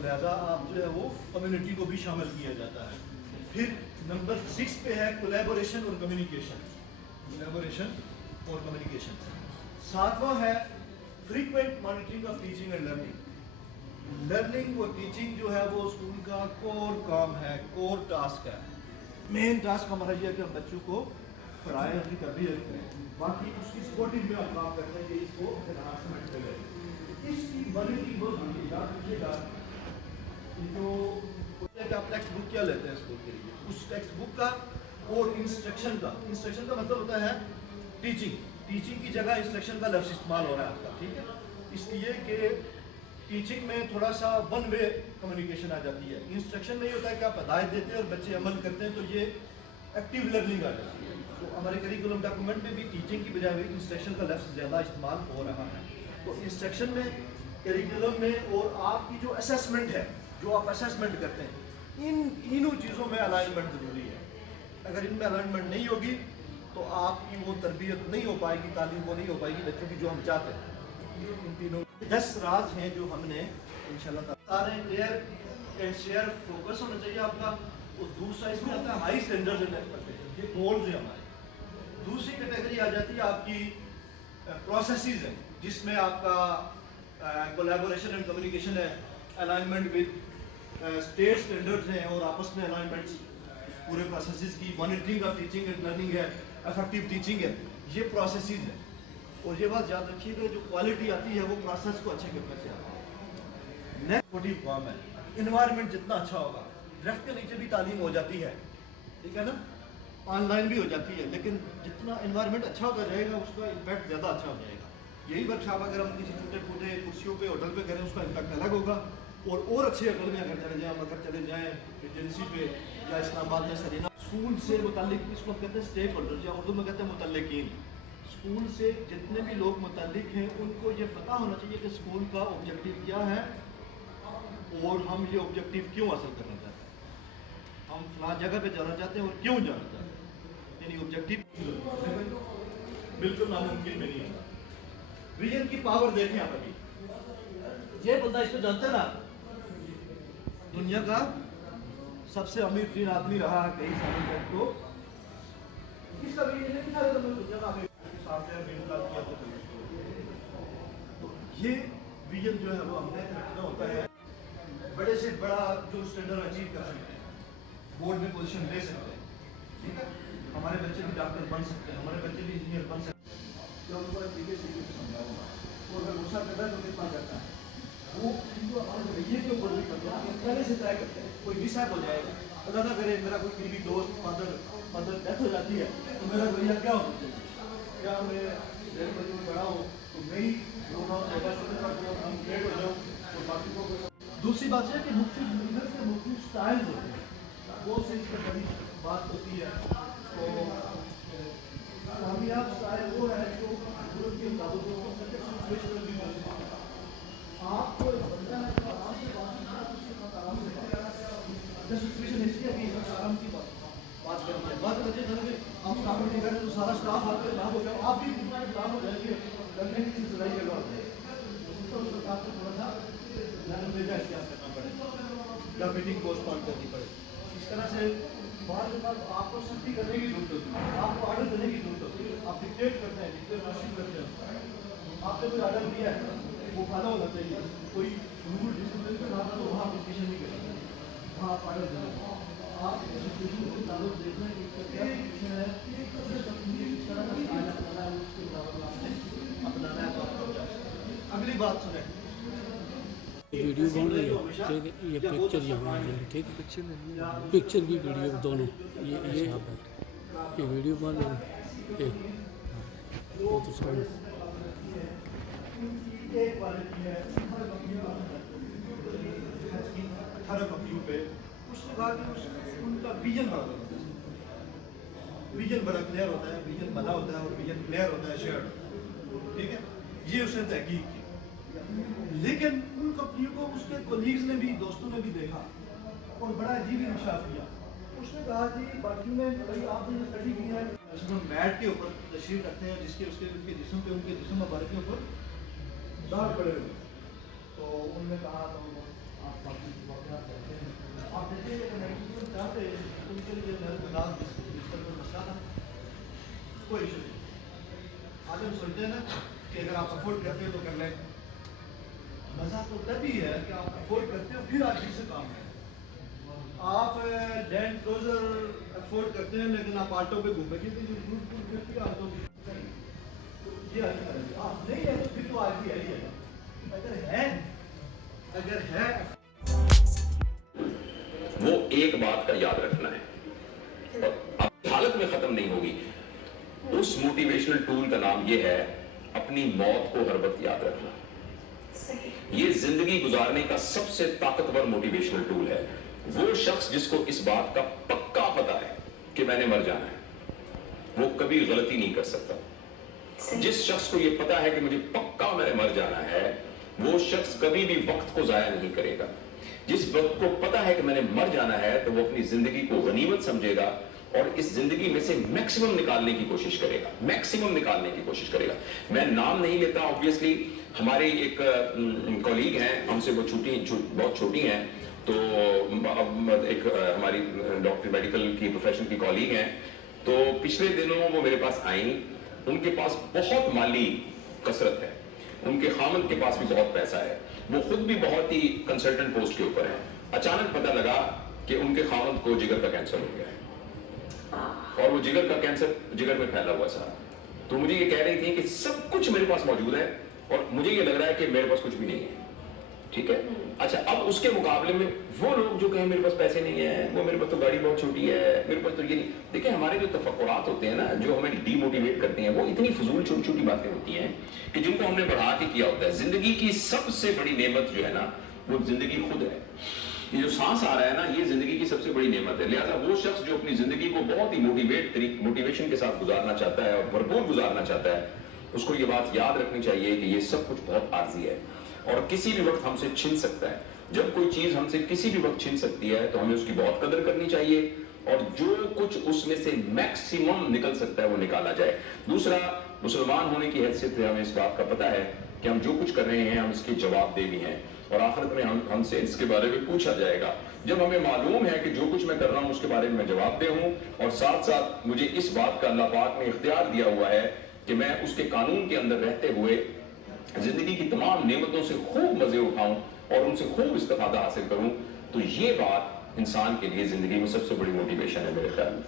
तो लिहाजा आप जो है वो कम्युनिटी को भी शामिल किया जाता है। फिर नंबर 6 पे है कोलैबोरेशन और कम्युनिकेशन। कोलैबोरेशन और कम्युनिकेशन। सातवां है frequent monitoring of teaching and learning. Learning और टीचिंग जो है वो स्कूल का कोर काम है, कोर टास्क है। मेन टास्क हमारा ये है कि हम बच्चों को पढ़ाएं, उनकी तरबियत करें, बाकी उसकी सपोर्टिव में हम काम करते हैं कि इसको एनहांसमेंट करें। इसकी मॉनिटरिंग बहुत बड़ी है। पूछेगा तो आप टेक्स्ट बुक क्या लेते हैं स्कूल के लिए, उस टेक्स्ट बुक का और इंस्ट्रक्शन का मतलब होता है टीचिंग की जगह इंस्ट्रक्शन का लफ्ज़ इस्तेमाल हो रहा है आपका, ठीक है। इसलिए कि टीचिंग में थोड़ा सा वन वे कम्युनिकेशन आ जाती है। इंस्ट्रक्शन में ये होता है कि आप हिदायत देते हैं और बच्चे अमल करते हैं, तो ये एक्टिव लर्निंग आ जाती है। तो हमारे करिकुलम डॉक्यूमेंट में भी टीचिंग की बजाय इंस्ट्रक्शन का लफ्ज़ ज़्यादा इस्तेमाल हो रहा है। तो इंस्ट्रक्शन में, करिकुलम में और आपकी जो असेसमेंट है, जो आप असेसमेंट करते हैं, इन तीनों चीज़ों में अलाइनमेंट ज़रूरी है। अगर इनमें अलाइनमेंट नहीं होगी तो आपकी वो तरबियत नहीं हो पाएगी, तालीम वो नहीं हो पाएगी बच्चों की जो हम चाहते हैं। इन तीनों 10 राज हैं जो हमने इंशाल्लाह सारे क्लियर एंड शेयर फोकस होना चाहिए आपका। और दूसरा इसमें आता है हाई स्टैंडर्ड्स एंड एक्सपेक्टेशन, ये गोल्स हैं हमारे। दूसरी कैटेगरी आ जाती है आपकी प्रोसेसेस है, जिसमें आपका कोलैबोरेशन एंड कम्युनिकेशन है, अलाइनमेंट विद स्टेट स्टैंडर्ड्स हैं और आपस में अलाइनमेंट्स पूरे प्रोसेसेस की, monitoring of teaching and learning है, इफेक्टिव टीचिंग है, ये प्रोसेसेस है। और ये बात याद रखिएगा, जो क्वालिटी आती है वो प्रोसेस को अच्छे करने से आती है। नेक्स्ट मोटिव काम है, इन्वायरमेंट जितना अच्छा होगा, दरख्त के नीचे भी तालीम हो जाती है, ठीक है ना, ऑनलाइन भी हो जाती है, लेकिन जितना इन्वायरमेंट अच्छा होता जाएगा उसका इम्पैक्ट ज़्यादा अच्छा हो जाएगा। यही वर्कशॉप अगर हम किसी टूटे फूटे कुर्सियों पे होटल पे करें उसका इम्पैक्ट अलग होगा, और अच्छे होटल में अगर चले जाएँ एजेंसी पे या इस्लामाबाद में सरीना, स्कूल से मुताल्लिक, इसको कहते हैं स्टेक होल्डर या उर्दू में कहते हैं मुतल्लिकीन। स्कूल से जितने भी लोग मुतल्लिक हैं उनको ये पता होना चाहिए कि स्कूल का ऑब्जेक्टिव क्या है और हम ये ऑब्जेक्टिव क्यों हासिल करना चाहते हैं, हम फलां जगह पे जाना चाहते हैं और क्यों जाना चाहते हैं। यानी ऑब्जेक्टिव बिल्कुल नामुमकिन में नहीं होता। विजन की पावर देखें आप अभी, ये बंदा इसको जानते हैं ना, दुनिया का सबसे अमीर तीन आदमी रहा है कई सालों तक, तो इसका विजन है कि सारे दुनिया का अमीर साथ है मिलकर किया। तो ये विजन जो है वो हमने रखना होता है, बड़े से बड़ा जो स्टैंडर्ड अचीव कर सकते हैं, बोर्ड में पोजीशन ले सकते हैं, ठीक है, हमारे बच्चे भी डॉक्टर बन सकते हैं, हमारे बच्चे भी इंजीनियर बन सकते हैं, जो उनको तरीके से समझाऊंगा। तो अगर गुस्सा करता है तो कितना करता है वो हमारे रवैये के ऊपर भी करता है, पहले से तय करते हैं। कोई मिसहैप हो जाएगा, अदा ना करे, मेरा कोई करीबी दोस्त मदर डेथ हो जाती है तो मेरा रवैया क्या होना चाहिए, क्या मैं डेढ़ बजे में बड़ा हूँ तो मैं ही रोना हम लेट हो जाऊँ और बाकी को। दूसरी बात है कि मुख्तलिफ लीडर के मुख्तलिफ स्टाइल होते हैं, वो से इसमें बड़ी बात होती है। तो कामयाब स्टाइल वो है जो जरूरत के मुताबिक आपको बंदा है तो आराम से बात करना, उसके साथ आराम से बात करना। सिचुएशन ऐसी है कि आराम की बात करनी है। बात बच्चे करेंगे आप काम नहीं करें तो सारा स्टाफ आपके खराब हो जाए, आप भी खराब हो जाएंगे, करने की लड़ाई करवा तो आपको थोड़ा सा ध्यान में जाए क्या करना पड़े या मीटिंग पोस्टपोन करनी पड़े। इस तरह से बाद में आपको सख्ती करने की जरूरत होती है, आपको ऑर्डर देने की जरूरत होती है। आप डिक्टेट करते हैं, डिक्टेटरशिप करते हैं, आपने कोई ऑर्डर दिया है वो फॉलो होना चाहिए। कोई रूल डिसिप्लिन के साथ तो वहाँ डिस्कशन नहीं करना, वहाँ आप ऑर्डर देना, आप सिचुएशन को चालू देखना है कि क्या सिचुएशन है, किस तरह का स्टाइल अपनाना है, उसके मुताबिक आपने अपनाना है तो आप हो जाए। अगली बात सुने, वीडियो बन रही है, ठीक है, ये पिक्चर यहाँ आ जाएगी, ठीक है, पिक्चर भी वीडियो दोनों, ये वीडियो बन रही है, एक क्वालिटी है 18 कंप्यूटर पे, उसके बाद उनका विजन बड़ा होता है, विजन बड़ा क्लियर होता है, विजन बना होता है और विजन क्लियर होता है, शेयर्ड, ठीक है, ये उसने तहकीक की। लेकिन उन कंपनियों को उसके कोलीग्स ने भी, दोस्तों ने भी देखा और बड़ा अजीब इंकशाफ किया। उसने कहा जी बाकी में भाई आपने स्टडी की है, मैट के ऊपर तशरीफ रखते हैं जिसके उसके उनके जिस्म पे, उनके जिस्म मुबारक के ऊपर दाग पड़े हुए। तो उन्होंने कहा तो आप बाकी वाक़यात कहते हैं। आप देखिए कि 90% चाहते हैं उनके लिए मेरा बिस्तर पर मसला था, कोई इशू नहीं। आज हम सोचते हैं ना कि अगर आप अफोर्ड करते हो तो कर लें। मज़ा तो तभी है कि आप अफोर्ड करते हो फिर आप से काम करें। आप लैंड क्रूज़र अफोर्ड करते हैं लेकिन आप ऑटो पे घूमेंगे तो फिर ऑटो ये आप नहीं है तो फिर तो आज भी आइएगा। अगर है वो एक बात का याद रखना है और अब हालत में खत्म नहीं होगी। उस मोटिवेशनल टूल का नाम ये है अपनी मौत को हर वक्त याद रखना। ये जिंदगी गुजारने का सबसे ताकतवर मोटिवेशनल टूल है। वो शख्स जिसको इस बात का पक्का पता है कि मैंने मर जाना है, वो कभी गलती नहीं कर सकता। जिस शख्स को ये पता है कि मुझे पक्का मैंने मर जाना है, वो शख्स कभी भी वक्त को जाया नहीं करेगा। जिस वक्त को पता है कि मैंने मर जाना है, तो वो अपनी जिंदगी को गनीमत समझेगा और इस जिंदगी में से मैक्सिमम निकालने की कोशिश करेगा, मैक्सिमम निकालने की कोशिश करेगा। मैं नाम नहीं लेता, ऑब्वियसली हमारे एक कॉलीग हैं, हमसे वो बहुत छोटी हैं, तो एक हमारी डॉक्टर मेडिकल की प्रोफेशन की कॉलीग हैं। तो पिछले दिनों वो मेरे पास आई। उनके पास बहुत माली कसरत है, उनके खामन के पास भी बहुत पैसा है, वो खुद भी बहुत ही कंसल्टेंट पोस्ट के ऊपर है। अचानक पता लगा कि उनके खामन को जिगर का कैंसर हो गया है और वो जिगर का कैंसर जिगर में फैला हुआ सारा। तो मुझे ये कह रही थी कि सब कुछ मेरे पास मौजूद है और मुझे ये लग रहा है कि मेरे पास कुछ भी नहीं है। ठीक है, अच्छा, अब उसके मुकाबले में वो लोग जो कहें मेरे पास पैसे नहीं है, वो मेरे पास तो गाड़ी बहुत छोटी है, मेरे पास तो ये नहीं। देखिए, हमारे जो तफक्कुरात होते हैं ना, जो हमें डीमोटिवेट करते हैं, वो इतनी फजूल छोटी छोटी बातें होती हैं कि जिनको हमने बढ़ा के किया होता है। जिंदगी की सबसे बड़ी नेमत जो है ना, वो जिंदगी खुद है। ये जो सांस आ रहा है ना, ये जिंदगी की सबसे बड़ी नेमत है। लिहाजा वो शख्स जो अपनी जिंदगी को बहुत ही मोटिवेशन के साथ गुजारना चाहता है और भरपूर गुजारना चाहता है, उसको ये बात याद रखनी चाहिए कि ये सब कुछ बहुत आर्जी है और किसी भी वक्त हमसे छिन सकता है। जब कोई चीज हमसे किसी भी वक्त छिन सकती है तो हमें उसकी बहुत कदर करनी चाहिए और जो कुछ उसमें से मैक्सिमम निकल सकता है वो निकाला जाए। दूसरा, मुसलमान होने की हैसियत से हमें इस बात का पता है कि हम जो कुछ कर रहे हैं हम इसके जवाबदेही हैं और आखिरत में हमसे इसके बारे में पूछा जाएगा। जब हमें मालूम है कि जो कुछ मैं कर रहा हूं उसके बारे में मैं जवाबदेह हूं और साथ साथ मुझे इस बात का अल्लाह पाक ने इख्तियार दिया हुआ है कि मैं उसके कानून के अंदर रहते हुए जिंदगी की तमाम नेमतों से खूब मजे उठाऊं और उनसे खूब इस्तिफादा हासिल करूं, तो ये बात इंसान के लिए जिंदगी में सबसे बड़ी मोटिवेशन है मेरे ख्याल में।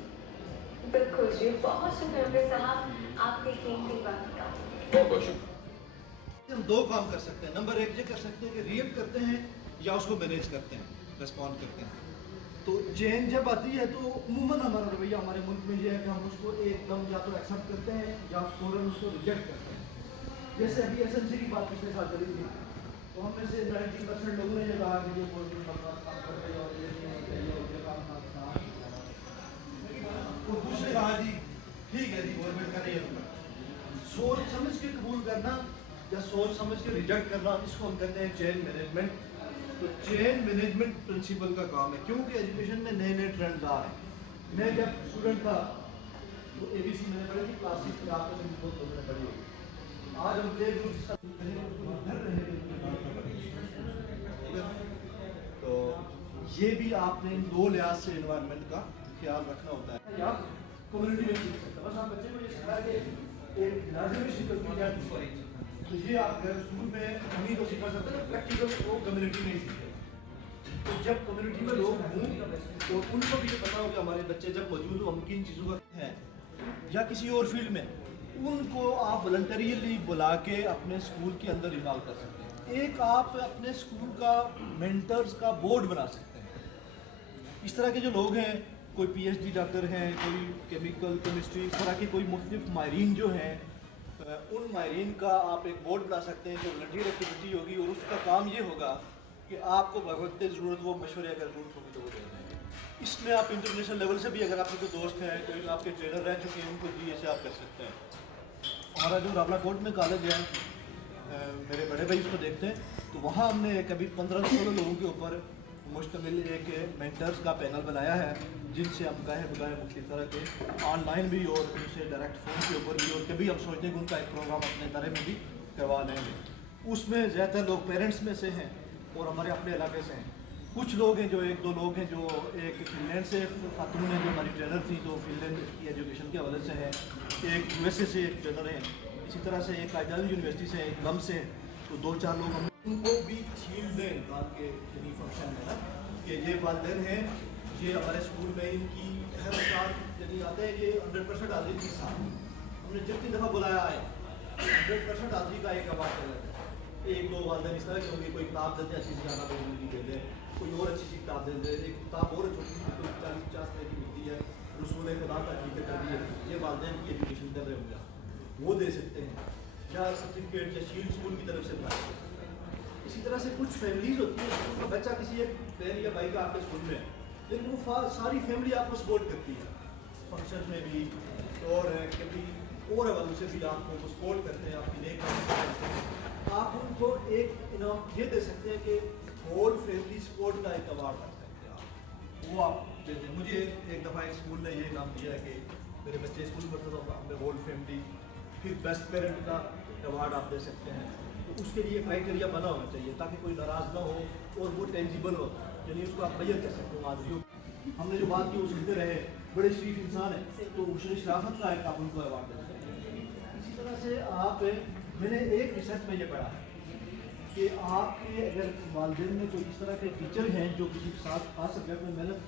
बिल्कुल जी, बहुत शुक्रिया साहब, आपने कीमती वक्त का बहुत बहुत शुक्रिया। हम दो काम कर सकते हैं। नंबर एक ये कर सकते हैं कि रिएक्ट करते हैं या उसको मैनेज करते हैं, रिस्पॉन्ड करते हैं। तो चेंज जब आती है तो अमूमन हमारा रवैया हमारे मुल्क में ये है कि हम उसको एकदम या तो एक्सेप्ट करते हैं या फौरन उसको रिजेक्ट करते हैं। जैसे अभी एसएमसी की बात पिछले साल चली थी, तो हम में से 90% लोगों ने ये कहा कि ये पॉलिटिक्स काम कर रहे और ये नहीं होते, ये होते काम ना। और दूसरे कहा जी ठीक है जी, गवर्नमेंट का नहीं है। सोच समझ के कबूल करना या सोच समझ के रिजेक्ट करना, इसको हम कहते हैं चेंज मैनेजमेंट। तो चेंज मैनेजमेंट प्रिंसिपल का काम है, क्योंकि एजुकेशन में नए नए ट्रेंड्स आ रहे हैं। मैं जब स्टूडेंट था तो ABC मैंने पढ़ी थी, क्लास 6 में आपको बहुत लोगों ने पढ़ी होगी। आज हम प्ले ग्रुप तो ये भी आपने इन दो लिहाज से एनवायरनमेंट का ख्याल रखना होता है। आप कम्युनिटी में सीख सकते हैं, बस आप बच्चे को ये सिखा के एक लाजिमी शिकत की जाए तो ये आप घर स्कूल में उन्हीं को सिखा सकते हैं, प्रैक्टिकल वो कम्युनिटी में ही सीखे। तो जब कम्युनिटी में लोग हों तो उनको भी ये पता हो कि हमारे बच्चे जब मौजूद हो, हम किन चीज़ों का है या किसी और फील्ड में, उनको आप वॉलंटरीली बुला के अपने स्कूल के अंदर इन्वॉल्व कर सकते हैं। एक आप अपने स्कूल का मेंटर्स का बोर्ड बना सकते हैं। इस तरह के जो लोग हैं, कोई PhD डॉक्टर हैं, कोई केमिकल केमिस्ट्री, इस तरह के कोई मुख्तलिफ माहिरीन जो हैं, उन माहिरीन का आप एक बोर्ड बना सकते हैं जो वॉलंटियर एक्टिविटी होगी और उसका काम ये होगा कि आपको वक्त ज़रूरत वो मशवरे अगर ज़रूरत होगी तो वो दे देंगे। इसमें आप इंटरनेशनल लेवल से भी अगर आपके कोई दोस्त हैं, कोई आपके ट्रेनर रह चुके हैं, उनको भी ऐसे आप कर सकते हैं। हमारा जो रावलाकोट में कॉलेज है, मेरे बड़े भाई उसको देखते हैं, तो वहाँ हमने कभी 15-16 लोगों के ऊपर मुश्तमिल एक मेंटर्स का पैनल बनाया है, जिनसे हम कहे बुलाए मुख्तलिफ तरह के ऑनलाइन भी और उनसे डायरेक्ट फ़ोन के ऊपर भी, और कभी हम सोचते हैं कि उनका एक प्रोग्राम अपने दायरे में भी करवा लेंगे। उसमें ज़्यादातर लोग पेरेंट्स में से हैं और हमारे अपने इलाके से हैं। कुछ लोग हैं जो एक दो लोग हैं जो एक फिनलैंड से खातून है जो हमारी ट्रेनर थी जो फिनलैंड की एजुकेशन के हवाले से है, एक यूएसए से एक ट्रेनर है, इसी तरह से एक कायदान यूनिवर्सिटी से एक गम से, तो 2-4 लोग हम उनको भी शील्ड दें निकाल के शरीफ फंक्शन में ना कि ये वालिदैन हैं, ये हमारे स्कूल में इनकी हर साल यदि आते हैं ये 100% हाजिरी थी साल, हमने जितनी दफ़ा बुलाया है 100% हाजिरी का एक अवार्ड कर लेते हैं। एक दो वालिदैन इस तरह के होंगे, कोई किताब देते हैं अच्छी सी ज़्यादा कोई दे दें, कोई और अच्छी सी किताब दे दे, एक किताब और छोटी सी कोई 40-50 रुपये की मिलती है, रसूल खुदा का कीमत कर दी है, ये वालिदैन की एजुकेशन कर रहे होंगे वो दे सकते हैं, या सर्टिफिकेट या शील्ड स्कूल की तरफ से बनाए। इसी तरह से कुछ फैमिलीज होती हैं उनका बच्चा किसी एक बहन या भाई का आपके स्कूल में है, लेकिन वो सारी फैमिली आपको सपोर्ट करती है फंक्शन में भी, और कभी और हवालों से भी आपको सपोर्ट करते हैं, आपकी नेक करते हैं। आप उनको एक इनाम ये दे सकते हैं कि होल फैमिली सपोर्ट का एक अवार्ड रख सकते हैं आप, वो आप देते हैं। मुझे एक दफ़ा एक स्कूल ने ये नाम दिया है कि मेरे बच्चे स्कूल पढ़ते तो हमें होल फैमिली, फिर बेस्ट पेरेंट का अवार्ड आप दे सकते हैं। तो उसके लिए क्राइटेरिया बना होना चाहिए ताकि कोई नाराज़ ना हो और वो टेंजिबल हो, यानी उसको आप बैन कर सकते हो हाजिरी। हमने जो बात की वो सुनते रहे, बड़े शरीफ इंसान है तो उसने शराफत का एक आप उनको अवार्ड दे सकते हैं। इसी तरह से आप, मैंने एक रिसर्च में ये पढ़ा है कि आपके अगर वालिदैन में कोई इस तरह के टीचर हैं जो किसी साथ खास सब्जेक्ट में मेहनत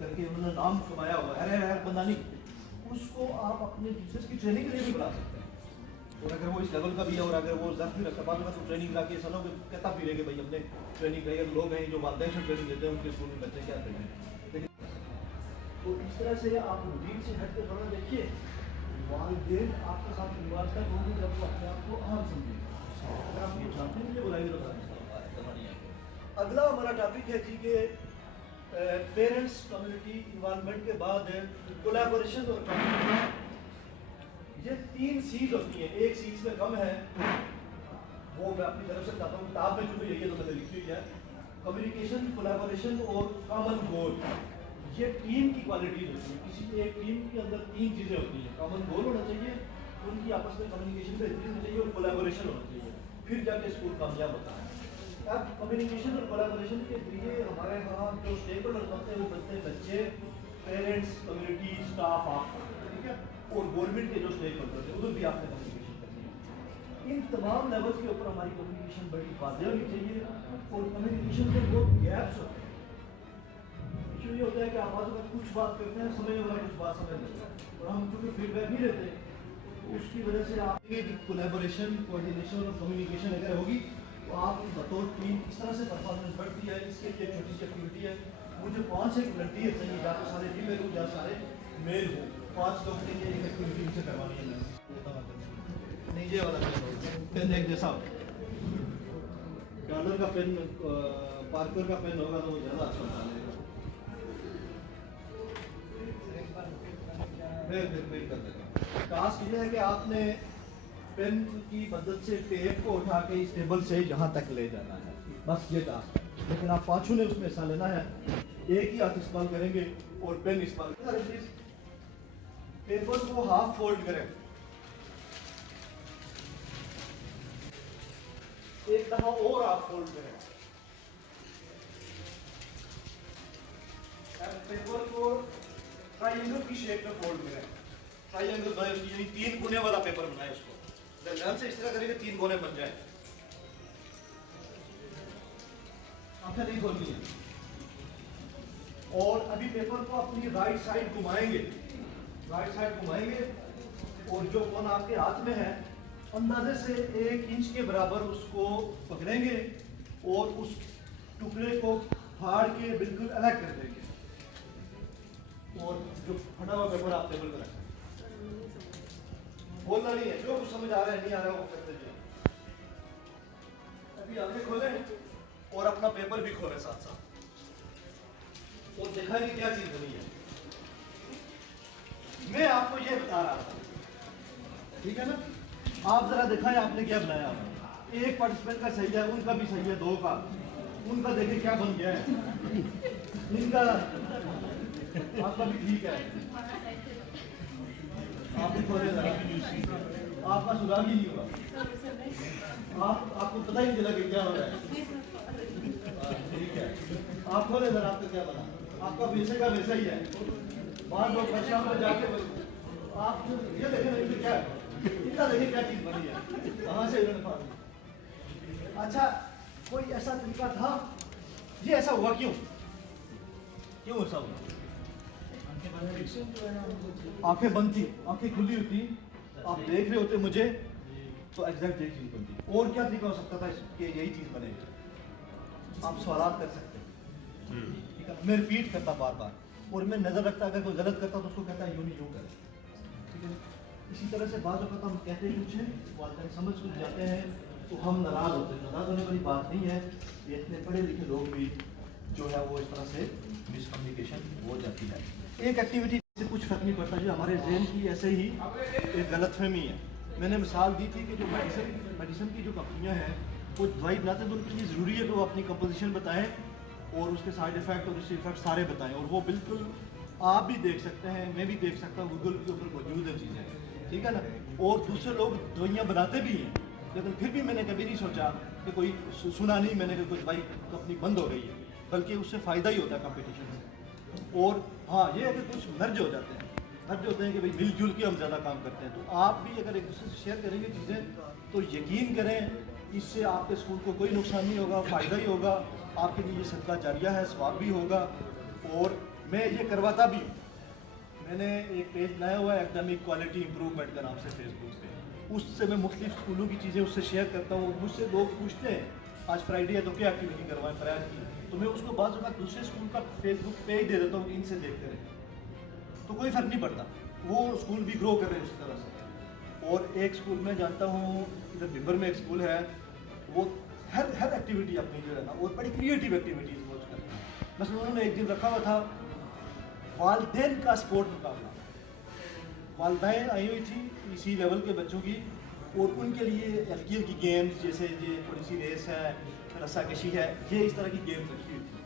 करके उन्होंने नाम कमाया हुआ है, हर बंदा नहीं, उसको आप अपने टीचर्स की ट्रेनिंग के लिए भी बुला सकते हैं। और अगर वो इस लेवल का भी है और अगर वो ज़र्फ भी रखता बाद में तो ट्रेनिंग ला के ऐसा ना हो कि कहता भी रहे कि भाई हमने ट्रेनिंग कराई है। लोग हैं जो वालिदैन से ट्रेनिंग देते हैं उनके स्कूल में बच्चे क्या ट्रेनिंग, लेकिन तो इस तरह से आप रूटीन से हट के थोड़ा देखिए, वालिदैन आपके साथ इन्वॉल्व तक होंगे जब वो अपने आप को आम समझेंगे। अगर आप ये जानते हैं बुलाएंगे तो अगला हमारा टॉपिक है जी के पेरेंट्स कम्युनिटी इन्वॉल्वमेंट के बाद कोलैबोरेशन और कम्युनिटी। ये 3 सीज होती हैं, एक सीज में कम है वो मैं अपनी तरफ से बताता हूँ, किताब में जो यही है तो मैंने लिखी हुई है। कम्युनिकेशन, कोलैबोरेशन और कॉमन गोल, ये टीम की क्वालिटीज होती है। किसी एक टीम के अंदर 3 चीज़ें होती हैं, कॉमन गोल होना चाहिए, उनकी आपस में कम्युनिकेशन बेहतरीन होनी चाहिए और कोलैबोरेशन होना चाहिए, फिर जाके स्कूल कामयाब होता है। अब कम्युनिकेशन और कोलैबोरेशन के लिए हमारे यहाँ जो स्टेक होल्डर्स होते हैं वो बनते हैं बच्चे, पेरेंट्स, कम्युनिटी, स्टाफ, आप, ठीक है, और गवर्नमेंट के जो स्टेक होल्डर्स हैं उधर भी आपने कम्युनिकेशन करनी है। इन तमाम लेवल के ऊपर हमारी कम्युनिकेशन बड़ी वाज़ेह होनी चाहिए और कम्युनिकेशन के वो गैप्स होते हैं। इशू ये होता है कि आप कुछ बात करते हैं समझने वाला कुछ बात समझ नहीं है, और हम चूँकि फीडबैक नहीं देते उसकी वजह से आप कोलैबोरेशन, कोऑर्डिनेशन और कम्युनिकेशन अगर होगी तो आप बतौर टीम इस तरह से परफॉर्मेंस बढ़ती है। इसके लिए छोटी सी एक्टिविटी है, मुझे 5 एक वॉलंटियर चाहिए जहाँ पे सारे फीमेल हो, जहाँ सारे मेल हो, 5 लोग के लिए एक एक्टिविटी से करवानी है। नहीं ये वाला पेन एक जैसा डॉलर का पेन, पार्कर का पेन होगा तो वो ज़्यादा अच्छा बना लेगा। फिर कर देगा। टास्क ये है कि आपने पेन की मदद से टेप को उठा के इस टेबल से यहाँ तक ले जाना है, बस ये टास्क है। लेकिन आप 5 ने उसमें हिस्सा लेना है, एक ही हाथ इस्तेमाल करेंगे और पेन इस्तेमाल करेंगे। पेपर को हाफ फोल्ड करें, एक दफा और हाफ फोल्ड करें, पेपर को ट्रायंगल की शेप में फोल्ड करें। ट्रायंगल बनाए, यानी 3 कोने वाला पेपर बनाए उसको, ध्यान से इस तरह करेंगे 3 कोने बन जाए। आंखें नहीं खोलनी है, और अभी पेपर को अपनी राइट साइड घुमाएंगे, राइट साइड घुमाएंगे और जो कोना आपके हाथ में है अंदाजे से 1 इंच के बराबर उसको पकड़ेंगे और उस टुकड़े को फाड़ के बिल्कुल अलग कर देंगे, और जो फटा हुआ पेपर आप टेबल पर रखें। बोलना नहीं है, जो कुछ समझ आ रहा है नहीं आ रहा है वो करते जाइए। अभी आगे खोलें और अपना पेपर भी खोलें साथ साथ, और दिखाएं कि क्या चीज बनी है। मैं आपको ये बता रहा था, ठीक है ना, आप जरा दिखाएं आपने क्या बनाया। एक पार्टिसिपेंट का सही है, उनका भी सही है, 2 का, उनका देखिए क्या बन गया है, इनका आपका भी ठीक है। आप भी खोले जरा। आपका सुराग ही नहीं होगा, आपको पता ही नहीं चला कि क्या हो रहा है। ठीक है, आप खोले सर, आपका क्या बना? आपका वैसे का वैसा ही है। बाद लोग परेशान हो जाके आप ये देखें नहीं क्या इनका, देखें क्या चीज़ बनी है, कहाँ से इन्होंने पा। अच्छा, कोई ऐसा तरीका था, ये ऐसा हुआ क्यों ऐसा हुआ? आंखें बंद थी, आंखें खुली होती, आप देख रहे होते मुझे, तो एग्जैक्ट यही चीज़ बनती। और क्या तरीका हो सकता था कि यही चीज़ बने? आप सवाल कर सकते हैं, ठीक है, मैं रिपीट करता बार बार, और मैं नज़र रखता, अगर कोई गलत करता तो उसको कहता है यूँ नहीं यूँ करे, ठीक है। इसी तरह से बात होता हम कहते हैं कुछ है, वालिदैन समझ कुछ जाते हैं तो हम नाराज़ होते हैं। नाराज़ होने वाली बात नहीं है, ये इतने पढ़े लिखे लोग भी जो है वो इस तरह से मिसकम्युनिकेशन हो जाती है। एक एक्टिविटी से कुछ फर्क नहीं पड़ता, जो हमारे जहन की ऐसे ही एक गलतफहमी है। मैंने मिसाल दी थी कि जो मेडिसिन की जो कंपनियां हैं वो दवाई बनाते हैं तो उनके लिए ज़रूरी है कि वो अपनी कंपोजिशन बताएं और उसके साइड इफ़ेक्ट और उसके इफेक्ट सारे बताएं, और वो बिल्कुल आप भी देख सकते हैं, मैं भी देख सकता हूँ, गूगल के ऊपर मौजूद है चीज़ें, ठीक है ना। और दूसरे लोग दवाइयाँ बनाते भी हैं, लेकिन फिर भी मैंने कभी नहीं सोचा कि कोई सुना नहीं मैंने कि कोई दवाई कंपनी बंद हो गई है, बल्कि उससे फ़ायदा ही होता है कंपटीशन से। और हाँ, ये है कि कुछ मर्ज हो जाते हैं, मर्ज होते हैं कि भाई मिलजुल के हम ज़्यादा काम करते हैं। तो आप भी अगर एक दूसरे से शेयर करेंगे चीज़ें तो यकीन करें इससे आपके स्कूल को कोई नुकसान नहीं होगा, फ़ायदा ही होगा, आपके लिए ये सदका जारिया है, सवाब भी होगा। और मैं ये करवाता भी हूँ, मैंने एक पेज बनाया हुआ है एकेडमिक क्वालिटी इंप्रूवमेंट के नाम से फेसबुक पे, उससे मैं मुख्तलिफ स्कूलों की चीज़ें उससे शेयर करता हूँ। मुझसे लोग पूछते हैं आज फ्राइडे है तो क्या एक्टिविटी करवाएं प्रयास की, तो मैं उसको बाद में दूसरे स्कूल का फेसबुक पेज दे देता हूँ, इनसे देखते रहे, तो कोई फ़र्क नहीं पड़ता, वो स्कूल भी ग्रो कर रहे हैं उस तरह से। और एक स्कूल में जानता हूँ, इधर बिम्बर में एक स्कूल है, वो हर एक्टिविटी अपनी जो है ना, वो बड़ी क्रिएटिव एक्टिविटीज़ वो करते हैं। बस उन्होंने एक दिन रखा हुआ था वालिदैन का स्पोर्ट मुकाबला, वालिदैन आई हुई थी इसी लेवल के बच्चों की, और उनके लिए हल्की हल्की गेम्स जैसे ये थोड़ी सी रेस है, रस्साकशी है, ये इस तरह की गेम्स रखी हुई थी,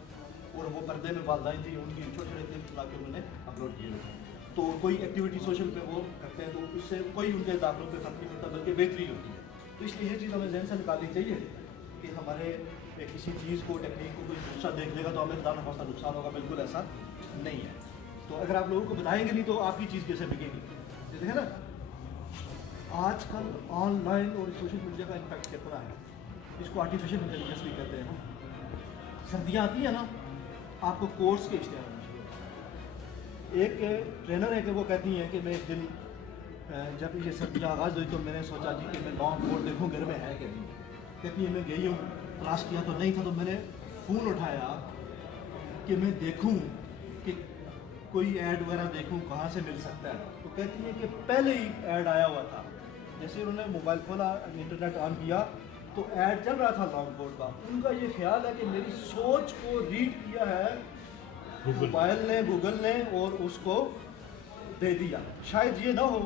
और वो पर्दे में वालिदैन थी, उनकी छोटे छोटे क्लिप्स ला के उन्होंने अपलोड किए थे। तो कोई एक्टिविटी सोशल पे वो करते हैं तो इससे कोई उनके दाखिलों पे फर्क नहीं पड़ता, बल्कि बेहतरी होती है। तो इसलिए ये चीज़ हमें जहन से निकालनी चाहिए कि हमारे किसी चीज़ को, टेक्निक को कोई दूसरा देख लेगा तो हमें खुदा न खास्ता नुकसान होगा, बिल्कुल ऐसा नहीं है। तो अगर आप लोगों को बताएंगे नहीं तो आपकी चीज़ कैसे बिकेगी? देखें ना, आजकल ऑनलाइन और सोशल मीडिया का इम्पैक्ट कितना है, इसको आर्टिफिशियल इंटेलिजेंस भी कहते हैं ना। सर्दियाँ आती हैं ना, आपको कोर्स के इश्तेहार आना शुरू होते हैं। एक ट्रेनर है कि वो कहती हैं कि मैं एक दिन जब ये सर्दियाँ आगाज़ हुई तो मैंने सोचा जी कि मैं लॉन्ग कोट देखूँ घर में है कि नहीं। कहती है मैं गई हूँ, तलाश किया तो नहीं था, तो मैंने फ़ोन उठाया कि मैं देखूँ कि कोई ऐड वगैरह देखूँ कहाँ से मिल सकता है। तो कहती है कि पहले ही ऐड आया हुआ था, जैसे उन्होंने मोबाइल खोला, इंटरनेट ऑन किया तो ऐड चल रहा था लॉन्ग कोट का। उनका ये ख्याल है कि मेरी सोच को रीड किया है मोबाइल ने, गूगल ने, और उसको दे दिया। शायद ये ना हो,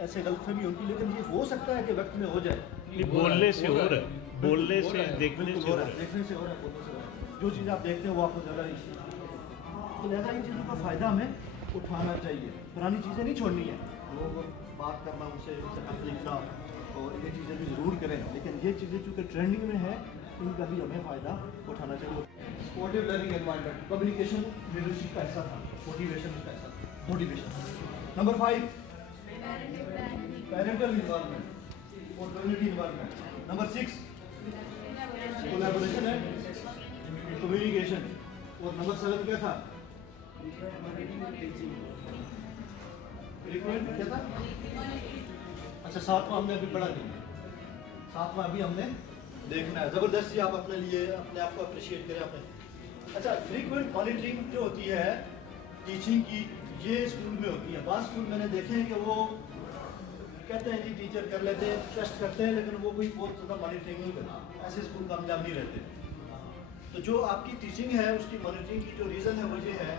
ऐसे गलतफहमी उनकी, लेकिन ये हो सकता है कि वक्त में हो जाए। बोलने से हो रहा है, बोलने से, देखने से हो रहा है, देखने से हो रहा है, बोलने से हो रहा है। जो चीज़ आप देखते हैं वो आपको ज़्यादा नहीं, तो लिहाजा इन चीज़ों का फ़ायदा हमें उठाना चाहिए। पुरानी चीज़ें नहीं छोड़नी है, लोगों को बात करना, उनसे खत लिखना, और ये चीज़ें भी ज़रूर करें, लेकिन ये चीज़ें चूँकि ट्रेंडिंग में है इनका भी हमें फ़ायदा उठाना चाहिए। Supportive learning environment communication leadership का हिस्सा था, मोटिवेशन का हिस्सा था, मोटिवेशन। नंबर 5 पेरेंटल इन्वॉल्वमेंट और कम्युनिटी इन्वॉल्वमेंट। नंबर 6 कोलैबोरेशन है, कम्युनिकेशन। और नंबर 7 क्या था? फ्रीक्वेंट क्या था? अच्छा, 7वां हमने अभी पढ़ा नहीं, 7वां अभी हमने देखना है। ज़बरदस्ती आप अपने लिए अपने आप को अप्रिशिएट करें अपने। अच्छा, फ्रीक्वेंट मॉनिटरिंग जो होती है टीचिंग की, ये स्कूल में होती है। बाद स्कूल मैंने देखे हैं कि वो कहते हैं कि टीचर कर लेते हैं, ट्रस्ट करते हैं, लेकिन वो कोई बहुत ज़्यादा मॉनिटरिंग नहीं करता। ऐसे स्कूल कामयाब नहीं रहते। तो जो आपकी टीचिंग है उसकी मॉनिटरिंग की जो रीज़न है वो ये है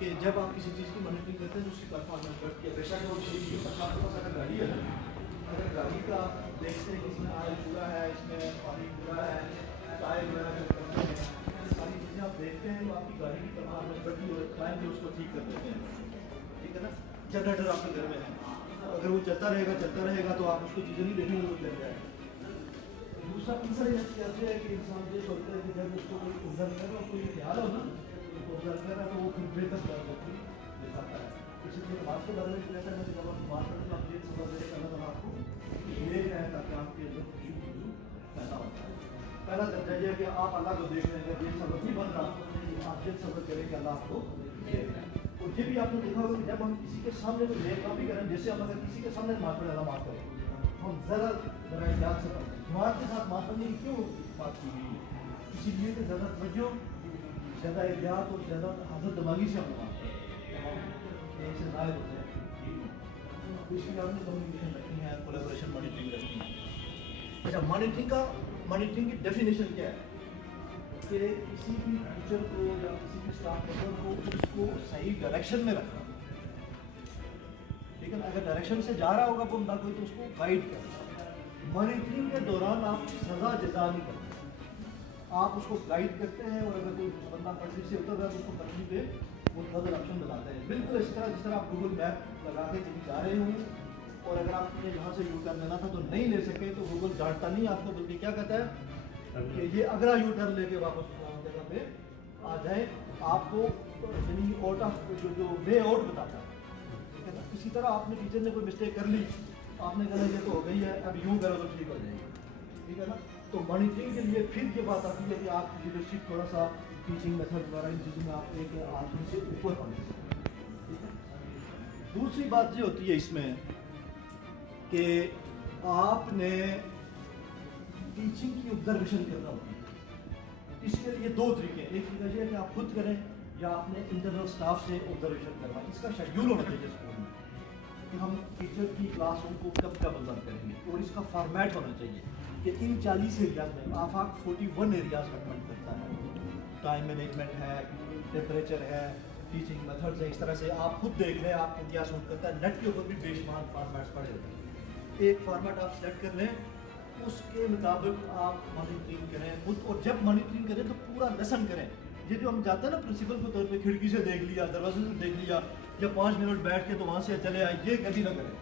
कि जब आप किसी चीज़ की मॉनिटरिंग करते हैं तो उसकी परफॉर्मेंस बढ़ती है। बेशक वो चीज़ की परफॉर्मेंस, अगर गाड़ी है, अगर गाड़ी का देखते हैं कि इसमें ऑयल पूरा है, इसमें पानी पूरा है, टायर वगैरह, सारी चीज़ें आप देखते हैं तो आपकी गाड़ी की परफॉर्मेंस बढ़ती है, और क्लाइंट भी उसको ठीक कर देते हैं, ठीक है ना। जनरेटर आपके घर में है, अगर वो चलता रहेगा तो आप उसको चीज़ें नहीं देखेंगे, वो चल जाएगा। दूसरा तीसरा ये है कि इंसान ये सोचता है कि जब उसको कोई ऑब्जर्व कर रहा है, उसको ये ख्याल हो ना तो ऑब्जर्व कर रहा है, तो वो फिर बेहतर दिखाता है। इसलिए नमाज के बारे में कहता है, जब आप नमाज पढ़ते हैं आप ये समझ रहे हैं अल्लाह आपको देख रहे हैं ताकि आपके अंदर खुशबू पैदा होता है। पहला दर्जा ये है कि आप अल्लाह को देख रहे हैं, ये सबक नहीं बन रहा, आप ये सबक करें कि अल्लाह आपको देख रहे हैं। और ये भी आपने देखा होगा कि जब हम किसी के सामने कोई नेक काम भी करें, जैसे हम अगर किसी के सामने नमाज पढ़े अल्लाह माफ़ करें, हम ज़रा याद से पढ़ते हैं। जमात के साथ माफ़ करने की क्यों बात की गई है? इसीलिए कि ज़्यादा तवज्जो, ज़्यादा एहतियात और ज़्यादा हज़रत दिमागी से हम नमाज पढ़ते हैं, एक से ज़ाहिर होते हैं। तो इसलिए आपने कम्युनिकेशन रखनी है, कोलैबोरेशन मॉनिटरिंग रखनी है। अच्छा, मॉनिटरिंग की डेफिनेशन क्या है कि किसी भी टीचर को या किसी भी स्टाफ मेंबर को उसको सही डायरेक्शन में रखना, ठीक है ना। अगर डायरेक्शन से जा रहा होगा बंदा कोई तो उसको गाइड करना। मॉनिटरिंग के दौरान आप सज़ा जज़ा नहीं करते, आप उसको गाइड करते हैं। और अगर कोई बंदा पटरी से उतर रहा है तो उसको पटरी पे वो फर्दर ऑप्शन बताते हैं, बिल्कुल इस तरह जिस तरह आप गूगल मैप लगा के कहीं जा रहे हों और अगर आपने यहाँ से यू टर्न लेना था तो नहीं ले सके तो गूगल डांटता नहीं आपको, बल्कि क्या कहता है कि ये अगला यू टर्न लेके वापस जगह पे आ जाए, आपको यानी आउट ऑफ जो वे आउट बताता है, ठीक है ना। इसी तरह आपने टीचर ने कोई मिस्टेक कर ली, आपने कहा ये तो हो गई है, अब यूँ करो तो ठीक हो जाएगी, ठीक है ना। तो मॉनिटरिंग के लिए फिर ये बात आती है कि आप लीडरशिप थोड़ा सा टीचिंग मेथड द्वारा इन चीज़ों में आप एक आदमी से ऊपर होने, ठीक है। दूसरी बात ये होती है इसमें कि आपने टीचिंग की ऑब्जर्वेशन करना होती है। इसके लिए दो तरीके हैं, एक तरीका ये है कि आप खुद करें या आपने इंटरनल स्टाफ से ऑब्जर्वेशन करना। इसका शेड्यूल होना चाहिए स्कूल में कि हम टीचर की क्लास को कब कब ऑब्जर्व करेंगे, और इसका फॉर्मेट होना चाहिए कि इन 40 एरियाज में आफाक 41 एरियाज रिकमेंड करता है। टाइम मैनेजमेंट है, टेम्परेचर है, टीचिंग मेथड्स है, इस तरह से आप खुद देख लें आपको क्या सूट करता है। नेट के ऊपर भी बेशुमार फॉर्मेट्स पड़े होते हैं, एक फॉर्मेट आप सेलेक्ट कर लें, उसके मुताबिक आप मॉनिटरिंग करें खुद। और जब मॉनिटरिंग करें तो पूरा लेसन करें। ये जो हम जाते हैं ना प्रिंसिपल के तौर पे खिड़की से देख लिया, दरवाजे से देख लिया, या 5 मिनट बैठ के तो वहाँ से चले आए, ये कभी ना करें।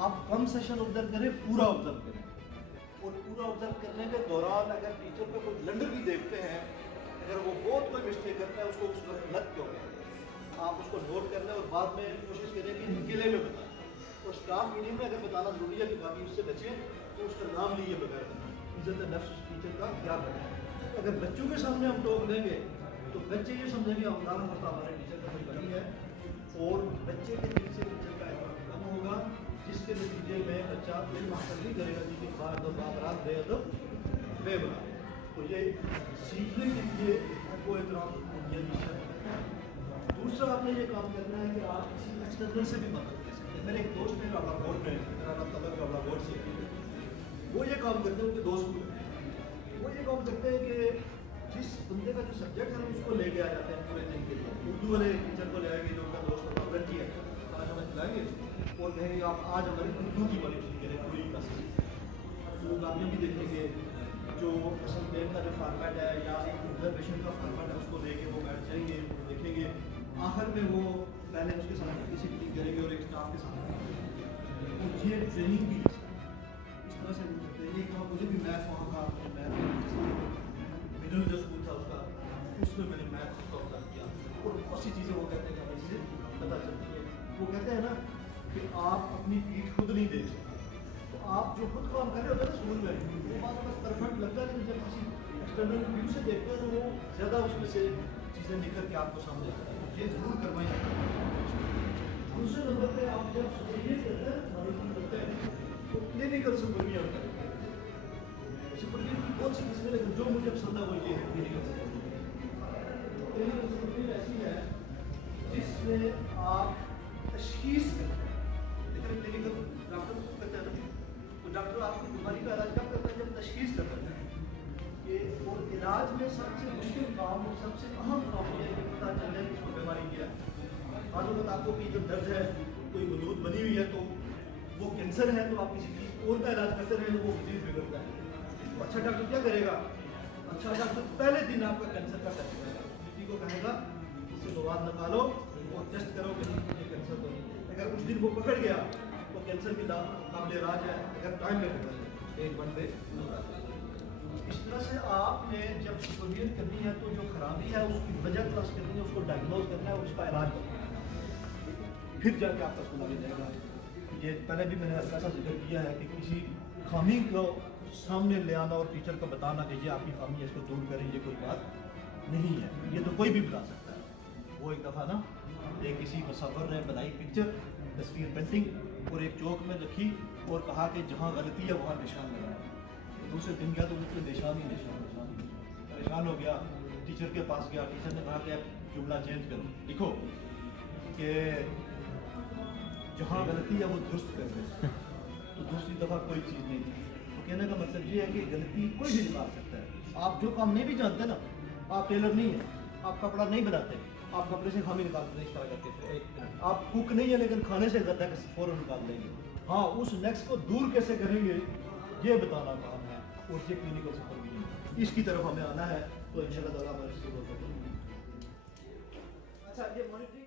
आप कम सेशन ऑब्जर्व करें, पूरा ऑब्जर्व करें। और पूरा ऑब्जर्व करने के दौरान अगर टीचर को कोई ब्लंडर भी देखते हैं, अगर वो बहुत कोई मिस्टेक करता है, उसको उस वक्त मत क्यों करें, आप उसको नोट कर लें और बाद में कोशिश करें कि अकेले में बताएं। और स्टाफ मीटिंग में अगर बताना ज़रूरी है कि बाकी उससे बचें तो उसका नाम लिए बगैर करना, इज्जत नफ्स टीचर का क्या करें। अगर बच्चों के सामने हम टोक देंगे तो बच्चे ये समझेंगे हमारा मतलब हमारे टीचर का कोई बनी है, और बच्चे के दिल से टीचर का एहतराम कम होगा, जिसके नतीजे में बच्चा दिल हासिल नहीं करेगा कि बार दो बाबरात बे अदब बेबरा। तो ये सीखने के लिए को एहतराम ये विषय है। दूसरा आपने ये काम करना है कि आप किसी एक्सटर्नल से भी मदद ले सकते हैं। मेरे एक दोस्त ने रावला बोर्ड में, मेरा नाम तलब रावला बोर्ड से, वो ये काम करते हैं, उनके दोस्त को वो ये काम करते हैं कि जिस बंदे का जो सब्जेक्ट है उसको लेके आ जाते हैं पूरे दिन के लिए। उर्दू वाले टीचर को ले आएंगे जो उनका दोस्त होगा, लड़की है, आज हमें खिलाएंगे और कहेंगे आप आज हमारी उर्दू की मॉनिटरिंग करें पूरी क्लास। वो कामयाबी भी देखेंगे, जो असल प्लेन का जो फॉर्मेट है या ऑब्जर्वेशन का फॉर्मेट है उसको लेके वो बैठ जाएंगे, देखेंगे। आखिर में वो पहले उसके साथ किसी मीटिंग करेंगे और एक स्टाफ के साथ तो ये ट्रेनिंग भी इस तरह से ये कहा। मुझे भी मैथ वहाँ का मैथ मिडिल जो स्कूल था उसका, उसमें मैंने मैथ उसका ऑब्जर्व किया और बहुत सी चीज़ें वो कहते हैं कि हमें इससे पता चलती है। वो कहते हैं ना कि आप अपनी पीठ खुद नहीं देख सकते, तो आप जो खुद काम कर रहे होते हैं ना स्कूल में वो बात बस परफेक्ट लगता है, लेकिन जब किसी एक्सटर्नल व्यू से देखते हैं तो वो ज़्यादा उसमें से चीज़ें निकल के आपको सामने आती है। ये ज़रूर करवाएं। दूसरे नंबर पे आप जब सुपरविजन करते हैं, मॉनिटरिंग करते हैं, तो क्लिनिकल सुपरविजन करें। सुपरविजन की बहुत सी किस्में, लेकिन जो मुझे पसंद है वो ये है क्लिनिकल सुपरविजन। क्लिनिकल सुपरविजन ऐसी है जिसमें आप तशखीस करते हैं। लेकिन क्लिनिकल डॉक्टर को कहते हैं ना, तो डॉक्टर आपकी बीमारी का इलाज कब करता है, जब तशखीस करता है। कि और इलाज में सबसे मुश्किल काम और सबसे अहम काम यह है कि पता चल जाए कि इसको बीमारी क्या है। आज वक्त आपको कि जो दर्द है, कोई वजूद बनी हुई है, तो वो कैंसर है, तो आप किसी चीज़ और का इलाज करते रहे तो वो चीज़ बिगड़ता है। तो अच्छा डॉक्टर क्या करेगा, अच्छा डॉक्टर पहले दिन आपका कैंसर का टेस्ट करेगा, किसी को कहेगा इससे मवाद निकालो और टेस्ट करो कि ये कैंसर तो नहीं। अगर उस दिन वो पकड़ गया तो तो कैंसर भी काबिल इलाज है अगर टाइम में होता है एक वन पे। इस तरह से आपने जब सुपरविजन करनी है तो जो खराबी है उसकी वजह तलाश करनी है, उसको डायग्नोज करना है और उसका इलाज करना है, फिर जाके आपका स्कूल आगे जाएगा। ये पहले भी मैंने ऐसा जिक्र किया है कि किसी खामी को सामने ले आना और टीचर को बताना कि ये आपकी खामी है, इसको दूर करें, ये कोई बात नहीं है, ये तो कोई भी बता सकता है। वो एक दफ़ा ना एक किसी मुसाफिर ने बनाई पिक्चर, तस्वीर पेंटिंग और एक चौक में रखी और कहा कि जहाँ गलती है वहाँ निशान लगाया। दूसरे दिन गया तो उसके निशान ही निशान परेशान हो गया, टीचर के पास गया, टीचर ने कहा कि आप जुमला चेंज करो, लिखो कि जहाँ गलती है वो दुरुस्त कर दे। तो दूसरी दफ़ा कोई चीज़ नहीं थी। तो कहने का मतलब ये है कि गलती कोई भी निकाल सकता है। आप जो काम नहीं भी जानते ना, आप टेलर नहीं है, आप कपड़ा नहीं बनाते, आप कपड़े से खामी निकाल देते इस तरह करके, आप कुक नहीं है लेकिन खाने से गद्दा फ़ौरन निकाल देंगे। हाँ, उस नेक्स्ट को दूर कैसे करेंगे ये बताना काम है और ये क्लिनिकल सुपरविजन, इसकी तरफ हमें आना है। तो इंशाल्लाह ताला मैं इसको बोल सकता हूँ। अच्छा, ये मॉनिटरिंग